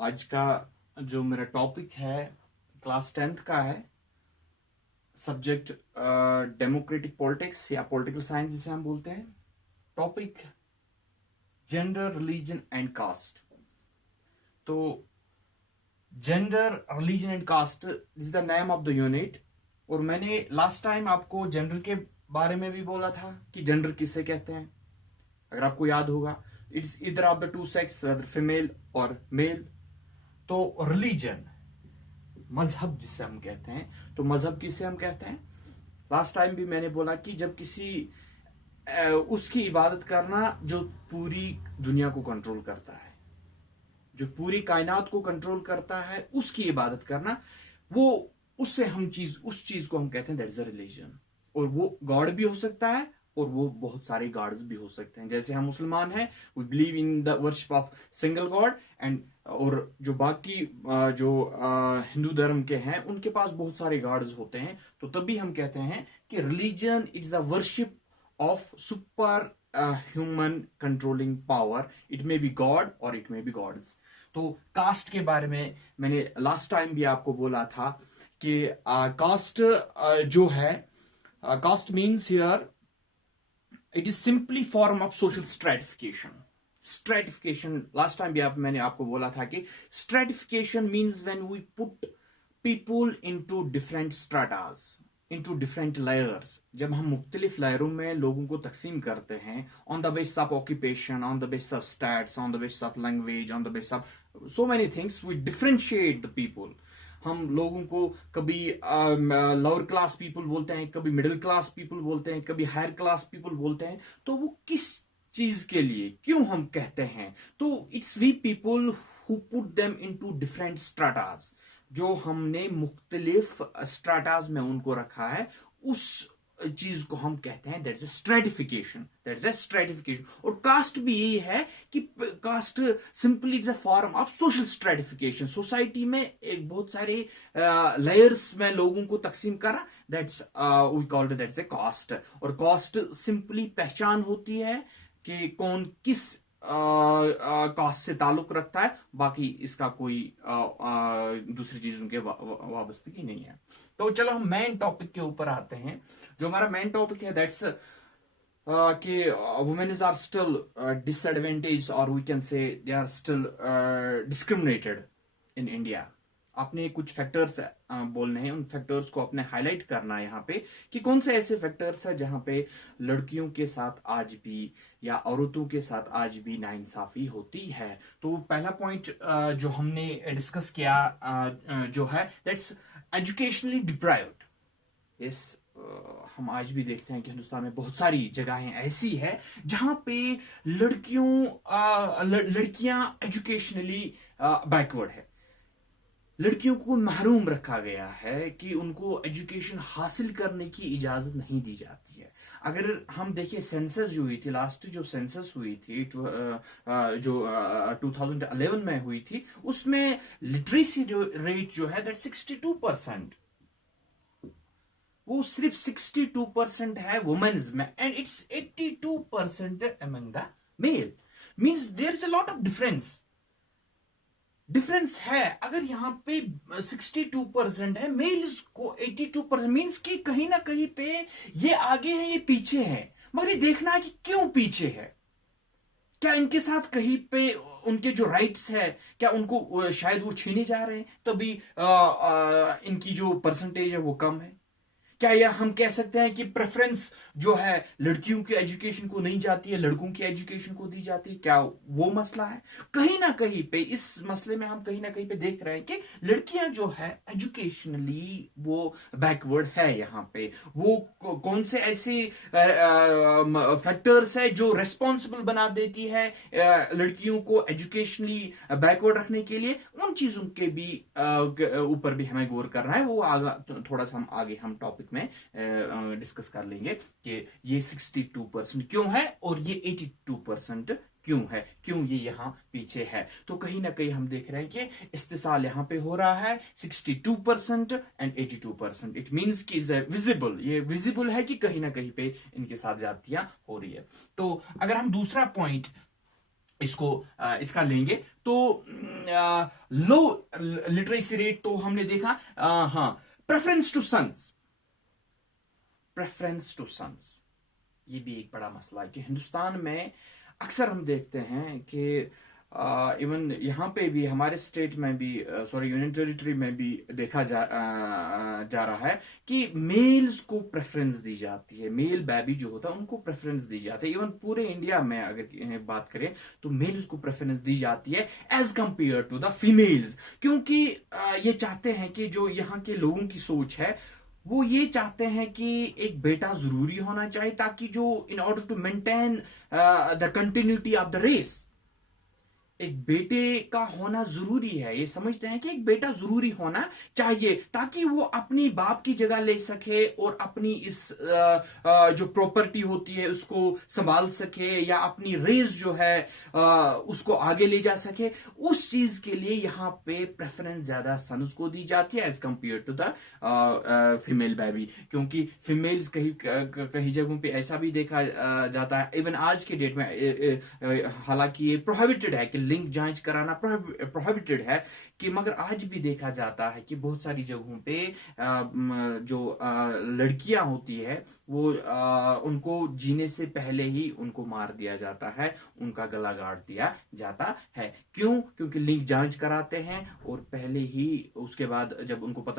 आज का जो मेरा टॉपिक है क्लास 10th का है। सब्जेक्ट डेमोक्रेटिक पॉलिटिक्स या पॉलिटिकल साइंस जिसे हम बोलते हैं। Topic gender, religion and caste. तो gender, religion and caste is the name of the unit. और मैंने लास्ट टाइम आपको जेंडर के बारे में भी बोला था कि जेंडर किसे कहते हैं। अगर आपको याद होगा, it's either of the two sex, whether female और मेल। तो रिलीजन, मजहब जिसे हम कहते हैं, तो मजहब किसे हम कहते हैं। लास्ट टाइम भी मैंने बोला कि जब किसी उसकी इबादत करना जो पूरी दुनिया को कंट्रोल करता है, जो पूरी कायनात को कंट्रोल करता है, उसकी इबादत करना, वो उससे हम उस चीज को हम कहते हैं दैट्स अ रिलीजन। और वो गॉड भी हो सकता है और वो बहुत सारे गॉड्स भी हो सकते हैं। जैसे हम मुसलमान हैं, we believe in the worship of single god and, और जो बाकी जो हिंदू धर्म के हैं उनके पास बहुत सारे गॉड्स होते हैं। तो तभी हम कहते हैं कि religion is the worship of super human controlling power. It may be God और इट मे बी गॉड्स। तो कास्ट के बारे में मैंने लास्ट टाइम भी आपको बोला था कि कास्ट जो है, caste means here it is simply form of social stratification. Stratification last time भी मैंने आपको बोला था कि stratification means when we put people into different strata, into different layers. जब हम मुख्तलिफ लेयरों में लोगों को तकसीम करते हैं on the basis of occupation, on the basis of status, on the basis of language, on the basis of so many things, we differentiate the people. हम लोगों को कभी लोअर क्लास पीपल बोलते हैं, कभी मिडिल क्लास पीपल बोलते हैं, कभी हायर क्लास पीपल बोलते हैं। तो वो किस चीज के लिए क्यों हम कहते हैं, तो it's we people who put them into different strata. जो हमने मुख्तलिफ स्ट्राटास में उनको रखा है, उस चीज को हम कहते हैं that's a stratification, that's a stratification. और कास्ट भी यही है कि caste simply it's a form of social stratification. Society में एक बहुत सारे लेयर्स में लोगों को तकसीम करा, that's we called that's a caste. और कास्ट सिंपली पहचान होती है कि कौन किस कास्ट से ताल्लुक रखता है। बाकी इसका कोई दूसरी चीज उनके वाबस्तगी नहीं है। तो चलो हम मेन टॉपिक के ऊपर आते हैं। जो हमारा मेन टॉपिक है दैट्स कि वुमेन आर स्टिल डिसएडवांटेज, और we can say they are still discriminated in India. आपने कुछ फैक्टर्स बोलने हैं, उन फैक्टर्स को अपने हाईलाइट करना है यहाँ पे कि कौन से ऐसे फैक्टर्स है जहां पे लड़कियों के साथ आज भी या औरतों के साथ आज भी नाइंसाफी होती है। तो पहला पॉइंट जो हमने डिस्कस किया जो है दैट्स एजुकेशनली डिप्राइव्ड। इस हम आज भी देखते हैं कि हिंदुस्तान में बहुत सारी जगहें ऐसी है जहां पे लड़कियां एजुकेशनली बैकवर्ड है। लड़कियों को महरूम रखा गया है कि उनको एजुकेशन हासिल करने की इजाजत नहीं दी जाती है। अगर हम देखें सेंसस जो हुई थी, लास्ट जो सेंसस हुई थी जो 2011 में हुई थी, उसमें लिटरेसी रेट जो है दैट 62%। वो सिर्फ 62% है वुमेन्स में and it's 82% among the male. Means there is a lot of difference है। अगर यहाँ पे 62% है, मेल को 82%, मींस कि कहीं ना कहीं पे ये आगे है, ये पीछे है। मगर ये देखना है कि क्यों पीछे है। क्या इनके साथ कहीं पे उनके जो राइट्स है, क्या उनको शायद वो छीने जा रहे हैं, तभी इनकी जो परसेंटेज है वो कम है। क्या यह हम कह सकते हैं कि प्रेफरेंस जो है लड़कियों की एजुकेशन को नहीं जाती है, लड़कों की एजुकेशन को दी जाती है? क्या वो मसला है? कहीं ना कहीं पे इस मसले में हम कहीं ना कहीं पे देख रहे हैं कि लड़कियां जो है एजुकेशनली वो बैकवर्ड है। यहाँ पे वो कौन से ऐसे फैक्टर्स है जो रेस्पॉन्सिबल बना देती है लड़कियों को एजुकेशनली बैकवर्ड रखने के लिए। उन चीजों के भी ऊपर भी हमें गौर करना है। वो आगे थोड़ा सा हम आगे हम टॉपिक में डिस्कस कर लेंगे कि ये 62% क्यों है और ये 82% क्यों है, क्यों ये यहां पीछे है। तो कहीं ना कहीं हम देख रहे हैं कि इस्तेसाल यहां पे हो रहा है 62% एंड 82%। इट मींस कि विजिबल, ये विजिबल है कि कहीं ना कहीं पे इनके साथ ज्यादतियां हो रही है। तो अगर हम दूसरा पॉइंट इसका लेंगे तो लो लिटरेसी रेट तो हमने देखा, हाँ, preference to sons, preference to sons, ये भी एक बड़ा मसला है कि हिंदुस्तान में अक्सर हम देखते हैं कि इवन यहाँ पे भी हमारे स्टेट में भी, सॉरी यूनियन टेरिटरी में भी देखा जा रहा है कि मेल्स को प्रेफरेंस दी जाती है, मेल बेबी जो होता है उनको प्रेफरेंस दी जाती है। इवन पूरे इंडिया में अगर बात करें तो मेल्स को प्रेफरेंस दी जाती है as compare to the females, क्योंकि ये चाहते हैं कि जो यहाँ के लोगों की सोच है वो ये चाहते हैं कि एक बेटा जरूरी होना चाहिए, ताकि जो in order to maintain the continuity of the race, एक बेटे का होना जरूरी है। ये समझते हैं कि एक बेटा जरूरी होना चाहिए ताकि वो अपनी बाप की जगह ले सके और अपनी इस जो प्रॉपर्टी होती है उसको संभाल सके, या अपनी रेस जो है उसको आगे ले जा सके। उस चीज के लिए यहाँ पे प्रेफरेंस ज्यादा सन्स को दी जाती है as compare to the female baby, क्योंकि फीमेल्स कहीं जगहों पे ऐसा भी देखा जाता है, इवन आज के डेट में, हालांकि ये प्रोहिबिटेड है कि लिंग जांच कराना प्रोहिबिटेड है, कि मगर आज भी देखा जाता है कि बहुत सारी जगहों पे जो लड़कियां होती है वो उनको जीने से पहले ही उनको मार दिया जाता है, उनका गला काट दिया जाता है। क्यों? क्योंकि लिंग जांच कराते हैं और पहले ही उसके बाद जब उनको पता